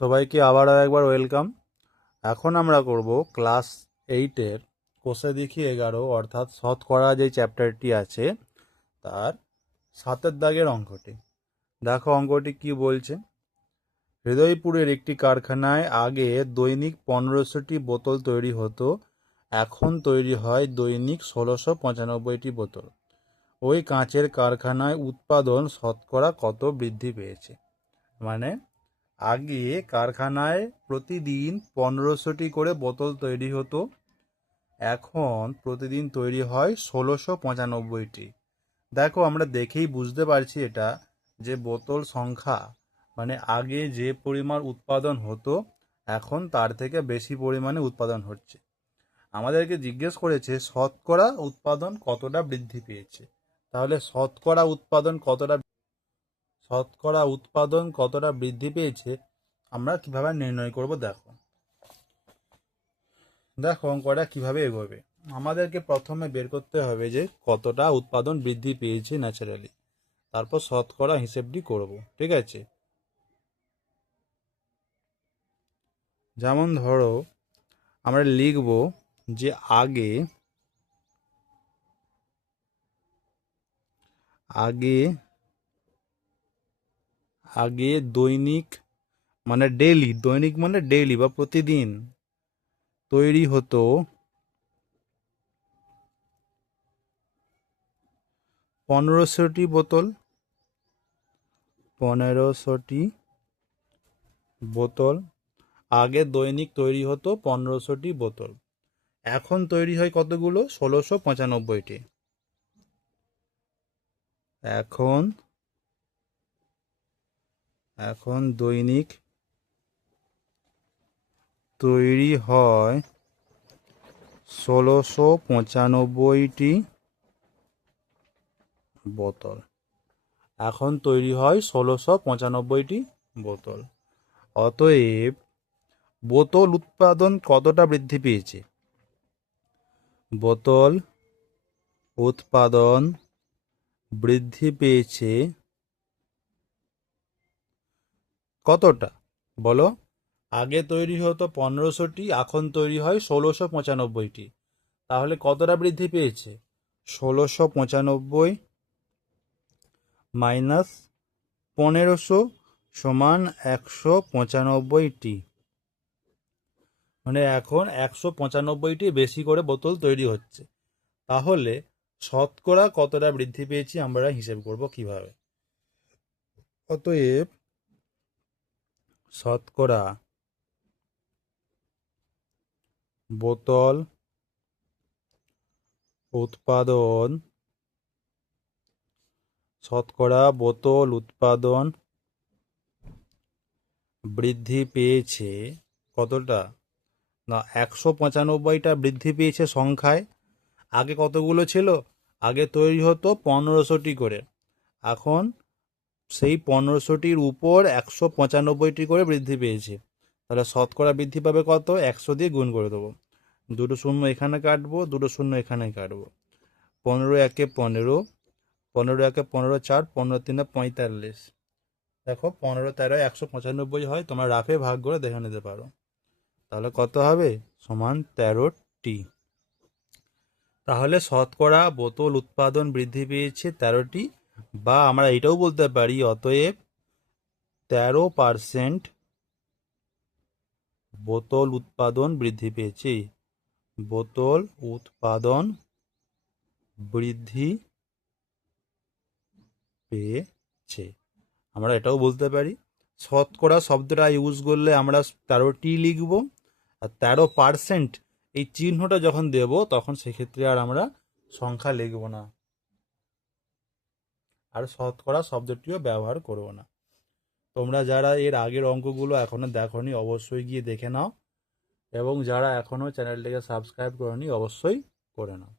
সবাইকে আবারও একবার ওয়েলকাম। এখন আমরা করব ক্লাস 8-এর কোষে দেখি 11 অর্থাৎ শতকরা যে চ্যাপ্টারটি আছে তার 7-এর দাগের অঙ্কটি। দেখো অঙ্কটি কি বলছে। হৃদয়পুরের একটি কারখানায় আগে দৈনিক 1500টি বোতল তৈরি হতো, এখন তৈরি হয় দৈনিক 1695টি বোতল। ওই কাঁচের কারখানায় উৎপাদন শতকরা কত বৃদ্ধি পেয়েছে? মানে আগে কারখানায় প্রতিদিন 1500টি করে বোতল তৈরি হতো, এখন প্রতিদিন তৈরি হয় 1695টি। দেখো আমরা দেখেই বুঝতে পারছি এটা যে বোতল সংখ্যা মানে আগে যে পরিমাণ উৎপাদন হতো এখন তার থেকে বেশি পরিমাণে উৎপাদন হচ্ছে। আমাদেরকে জিজ্ঞেস করেছে শতকরা উৎপাদন কতটা বৃদ্ধি পেয়েছে। তাহলে শতকরা উৎপাদন কতটা বৃদ্ধি পেয়েছে আমরা কিভাবে নির্ণয় করব? দেখো অঙ্কটা কিভাবে এগোবে। আমাদেরকে প্রথমে বের করতে হবে যে কতটা উৎপাদন বৃদ্ধি পেয়েছে ন্যাচারালি, তারপর শতকরা হিসেবটি করব। ঠিক আছে, যেমন ধরো আমরা লিখব যে আগে আগে আগে দৈনিক মানে ডেইলি বা প্রতিদিন তৈরি হতো 1500টি বোতল 1500টি বোতল। আগে দৈনিক তৈরি হতো 1500টি বোতল, এখন তৈরি হয় কতগুলো? 1695টি। এখন দৈনিক তৈরি হয় 1695টি বোতল। এখন তৈরি হয় 1695টি বোতল। অতএব বোতল উৎপাদন কতটা বৃদ্ধি পেয়েছে? বোতল উৎপাদন বৃদ্ধি পেয়েছে কতটা বলো? আগে তৈরি হতো 1500টি, এখন তৈরি হয় 1695টি। তাহলে কতটা বৃদ্ধি পেয়েছে? 1695 মাইনাস 1500 সমান 195টি। মানে এখন 195টি বেশি করে বোতল তৈরি হচ্ছে। তাহলে শতকরা কতটা বৃদ্ধি পেয়েছি আমরা হিসেব করব কিভাবে? অতএব শতকরা বোতল উৎপাদন বৃদ্ধি পেয়েছে কতটা? না, 195টা বৃদ্ধি পেয়েছে সংখ্যায়। আগে কতগুলো ছিল? আগে তৈরি হতো 1500টি করে, এখন সেই 1500টির উপর 195টি করে বৃদ্ধি পেয়েছে। তাহলে শতকরা বৃদ্ধি পাবে কত? 100 দিয়ে গুণ করে দেবো। দুটো শূন্য এখানে কাটবো, দুটো শূন্য এখানে কাটবো। 15 একে 15, 15 একে 15, 4, 15 3 45। দেখো 15 13 195 হয়, তোমরা রাফে ভাগ করে দেখে নিতে পারো। তাহলে কত হবে? সমান 13টি। তাহলে শতকরা বোতল উৎপাদন বৃদ্ধি পেয়েছে 13টি, বা আমরা এটাও বলতে পারি অতএব 13% বোতল উৎপাদন বৃদ্ধি পেয়েছে। বোতল উৎপাদন বৃদ্ধি পেয়েছে। আমরা এটাও বলতে পারি শতকরা শব্দটা ইউজ করলে আমরা 13টি লিখব, আর 13% এই চিহ্নটা যখন দেব তখন সেক্ষেত্রে আর আমরা সংখ্যা লিখব না, আর শতকরা শব্দটিও ব্যবহার করব না। তোমরা যারা এর আগের অঙ্কগুলো এখনো দেখোনি অবশ্যই গিয়ে দেখে নাও, এবং যারা এখনো চ্যানেলটিকে সাবস্ক্রাইব করোনি অবশ্যই করে নাও।